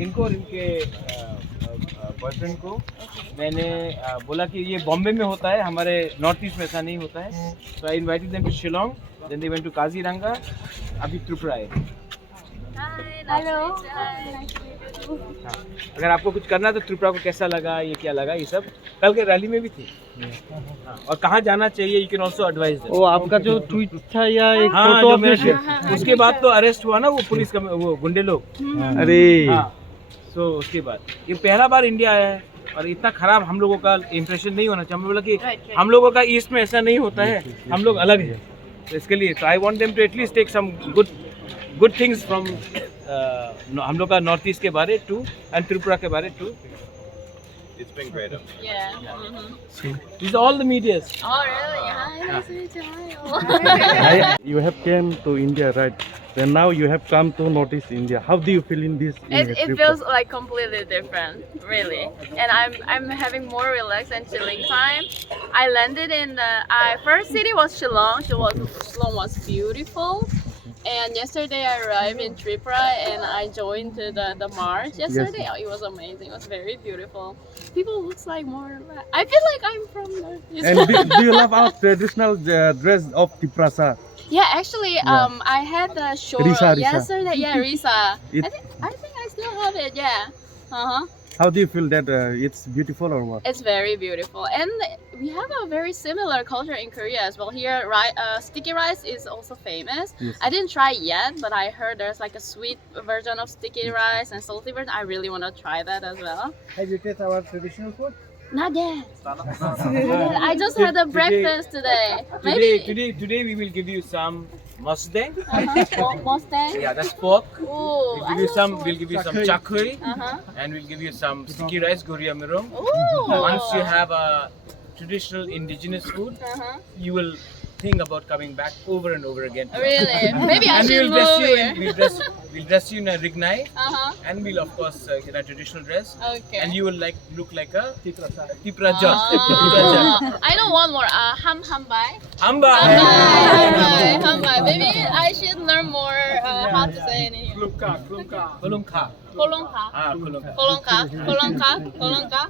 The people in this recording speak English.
इनको और इनके बॉयफ्रेंड को मैंने बोला कि ये बॉम्बे में होता है, हमारे नॉर्थ ईस्ट में ऐसा नहीं होता है. So I invited them to Shillong, then they went to Kaziranga, अभी त्रिपुरा आए. हेलो. हाँ, अगर आपको कुछ करना है तो त्रिपुरा को कैसा लगा, ये क्या लगा, ये सब कल के रैली में भी थी. हाँ, और कहाँ जाना चाहिए, यू कैन ऑल्सो एडवाइस. वो आपका जो ट्वीट था या एक हाँ, फोटो जो आपने मेरा उसके बाद तो अरेस्ट हुआ ना वो पुलिस का, वो गुंडे लोग. अरे हाँ, तो उसके बाद ये पहला बार इंडिया आया है और इतना खराब हम लोगों का इम्प्रेशन नहीं होना चाहिए. हम बोला कि हम लोगों का ईस्ट में ऐसा नहीं होता है, हम लोग अलग हैं. तो इसके लिए तो I want them to at least take some good things from हम लोग का नॉर्थ ईस्ट के बारे टू एंड त्रिपुरा के बारे to. It's been great. Yeah. These are all the medias. Oh really? Hi, nice to meet you. You have came to India, right? Then now you have come to Northeast India. How do you feel in this? It feels like completely different, really. And I'm having more relaxed and chilling time. I landed in the first city was Shillong. Shillong was beautiful. And yesterday I arrived in Tripura and I joined to the march yesterday. Yes. Oh, it was amazing. It was very beautiful. People looks like more. I feel like I'm from Northeast. And do you love our traditional dress of TIPRASA? Yeah, actually, I had the show Risa. yesterday. Yeah, Risa. It- I think I still have it. Yeah. How do you feel that it's beautiful or what? It's very beautiful, and we have a very similar culture in Korea as well. Here, sticky rice is also famous. Yes. I didn't try yet, but I heard there's like a sweet version of sticky rice and salty version. I really want to try that as well. Have you tasted our traditional food? Not yet. I just had a breakfast today. Maybe. Today we will give you some Mustang. Mustang. Yeah, that's pork. Ooh, We'll give you some chakhui, Uh-huh. and we'll give you some sticky rice, guriamirum. Ooh. Once you have a traditional indigenous food, Uh-huh. you will think about coming back over and over again. Really? Maybe I And we should will dress move you here. we'll dress you in a rignai, Uh-huh. and we'll of course get a traditional dress, Okay. and you will look like a TIPRASA. TIPRASA. I know one more. Hambai. Amba. Hambai. Maybe I should learn more how to say it in here. Klumka, klumka. Kolongka. Kolongka. Ah, kolongka. Kolongka. Kolongka. Kolongka.